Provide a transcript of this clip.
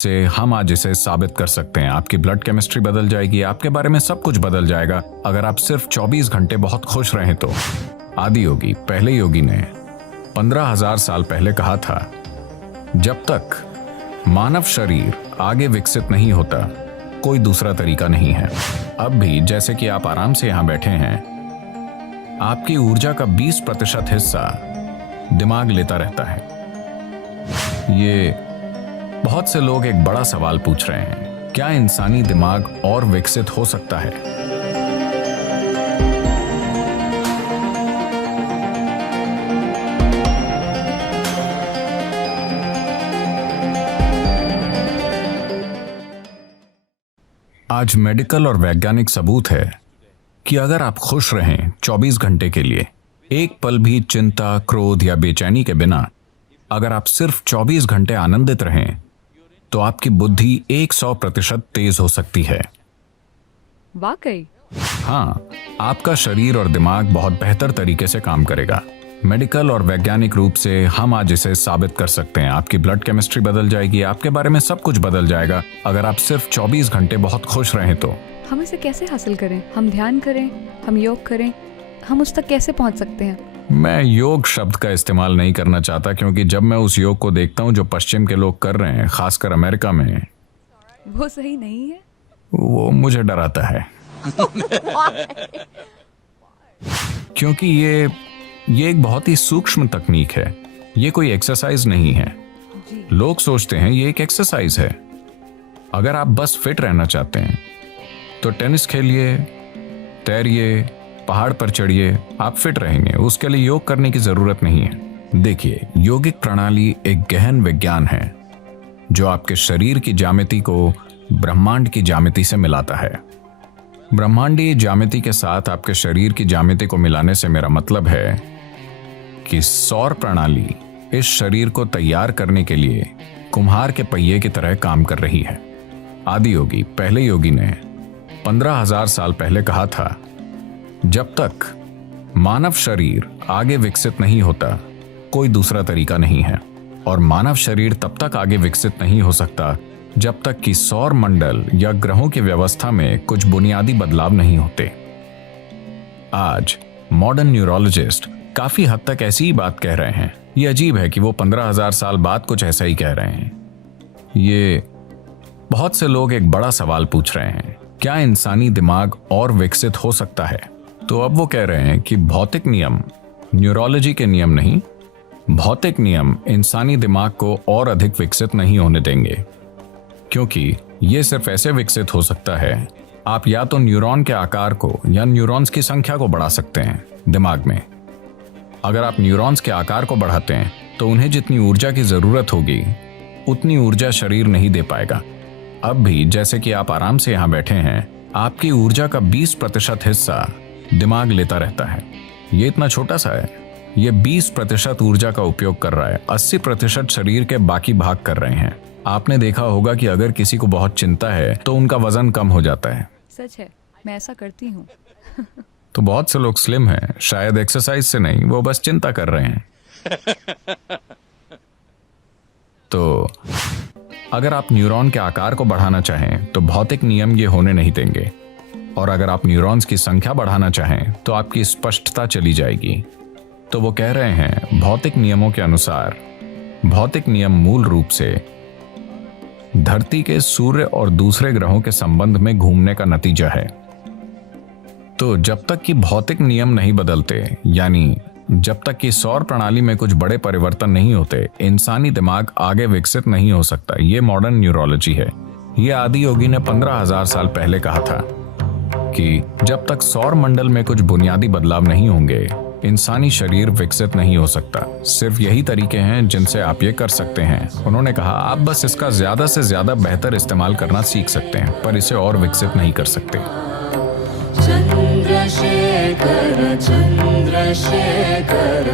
से हम आज इसे साबित कर सकते हैं। आपकी ब्लड केमिस्ट्री बदल जाएगी, आपके बारे में सब कुछ बदल जाएगा अगर आप सिर्फ 24 घंटे बहुत खुश रहें तो। आदि योगी, पहले योगी ने 15,000 साल पहले कहा था, जब तक मानव शरीर आगे विकसित नहीं होता कोई दूसरा तरीका नहीं है। अब भी जैसे कि आप आराम से यहां बैठे हैं, आपकी ऊर्जा का 20% हिस्सा दिमाग लेता रहता है। ये बहुत से लोग एक बड़ा सवाल पूछ रहे हैं, क्या इंसानी दिमाग और विकसित हो सकता है? आज मेडिकल और वैज्ञानिक सबूत है कि अगर आप खुश रहें 24 घंटे के लिए, एक पल भी चिंता, क्रोध या बेचैनी के बिना, अगर आप सिर्फ 24 घंटे आनंदित रहें तो आपकी बुद्धि 100% तेज हो सकती है। वाकई? हाँ, आपका शरीर और दिमाग बहुत बेहतर तरीके से काम करेगा। मेडिकल और वैज्ञानिक रूप से हम आज इसे साबित कर सकते हैं। आपकी ब्लड केमिस्ट्री बदल जाएगी, आपके बारे में सब कुछ बदल जाएगा अगर आप सिर्फ 24 घंटे बहुत खुश रहें तो। हम इसे कैसे हासिल करें? हम ध्यान करें, हम योग करें, हम उस तक कैसे पहुंच सकते हैं? मैं योग शब्द का इस्तेमाल नहीं करना चाहता, क्योंकि जब मैं उस योग को देखता हूं जो पश्चिम के लोग कर रहे हैं, खासकर अमेरिका में, वो सही नहीं है। वो मुझे डराता है। क्योंकि ये एक बहुत ही सूक्ष्म तकनीक है। ये कोई एक्सरसाइज नहीं है। लोग सोचते हैं ये एक एक्सरसाइज है। अगर आप बस फिट रहना चाहते हैं तो टेनिस खेलिए, तैरिए, पहाड़ पर चढ़िए, आप फिट रहेंगे। उसके लिए योग करने की जरूरत नहीं है। देखिए, योगिक प्रणाली एक गहन विज्ञान है जो आपके शरीर की ज्यामिति को ब्रह्मांड की ज्यामिति से मिलाता है। ब्रह्मांडीय ज्यामिति के साथ आपके शरीर की ज्यामिति को मिलाने से मेरा मतलब है कि सौर प्रणाली इस शरीर को तैयार करने के लिए कुम्हार के पहिए की तरह काम कर रही है। आदि योगी, पहले योगी ने 15,000 साल पहले कहा था, जब तक मानव शरीर आगे विकसित नहीं होता कोई दूसरा तरीका नहीं है। और मानव शरीर तब तक आगे विकसित नहीं हो सकता जब तक कि सौर मंडल या ग्रहों की व्यवस्था में कुछ बुनियादी बदलाव नहीं होते। आज मॉडर्न न्यूरोलॉजिस्ट काफी हद तक ऐसी ही बात कह रहे हैं। ये अजीब है कि वो 15,000 साल बाद कुछ ऐसा ही कह रहे हैं। ये बहुत से लोग एक बड़ा सवाल पूछ रहे हैं, क्या इंसानी दिमाग और विकसित हो सकता है? तो अब वो कह रहे हैं कि भौतिक नियम, न्यूरोलॉजी के नियम नहीं, भौतिक नियम इंसानी दिमाग को और अधिक विकसित नहीं होने देंगे, क्योंकि ये सिर्फ ऐसे विकसित हो सकता है, आप या तो न्यूरॉन के आकार को या न्यूरॉन्स की संख्या को बढ़ा सकते हैं दिमाग में। अगर आप न्यूरॉन्स के आकार को बढ़ाते हैं तो उन्हें जितनी ऊर्जा की जरूरत होगी उतनी ऊर्जा शरीर नहीं दे पाएगा। अब भी जैसे कि आप आराम से यहां बैठे हैं, आपकी ऊर्जा का 20% हिस्सा दिमाग लेता रहता है। ये इतना छोटा सा है, ये 20% ऊर्जा का उपयोग कर रहा है, 80% शरीर के बाकी भाग कर रहे हैं। आपने देखा होगा कि अगर किसी को बहुत चिंता है तो उनका वजन कम हो जाता है। सच है, मैं ऐसा करती हूँ। तो बहुत से लोग स्लिम हैं, शायद एक्सरसाइज से नहीं, वो बस चिंता कर रहे हैं। तो अगर आप न्यूरॉन के आकार को बढ़ाना चाहें तो भौतिक नियम ये होने नहीं देंगे, और अगर आप न्यूरॉन्स की संख्या बढ़ाना चाहें तो आपकी स्पष्टता चली जाएगी। तो वो कह रहे हैं, भौतिक नियमों के अनुसार भौतिक नियम मूल रूप से धरती के सूर्य और दूसरे ग्रहों के संबंध में घूमने का नतीजा है। तो जब तक कि भौतिक नियम नहीं बदलते, यानी जब तक कि सौर प्रणाली में कुछ बड़े परिवर्तन नहीं होते, इंसानी दिमाग आगे विकसित नहीं हो सकता। ये मॉडर्न न्यूरोलॉजी है। ये आदि योगी ने 15,000 साल पहले कहा था कि जब तक सौर मंडल में कुछ बुनियादी बदलाव नहीं होंगे, इंसानी शरीर विकसित नहीं हो सकता। सिर्फ यही तरीके हैं जिनसे आप ये कर सकते हैं। उन्होंने कहा, आप बस इसका ज्यादा से ज्यादा बेहतर इस्तेमाल करना सीख सकते हैं, पर इसे और विकसित नहीं कर सकते। चंद्रशेखर चंद्रशेखर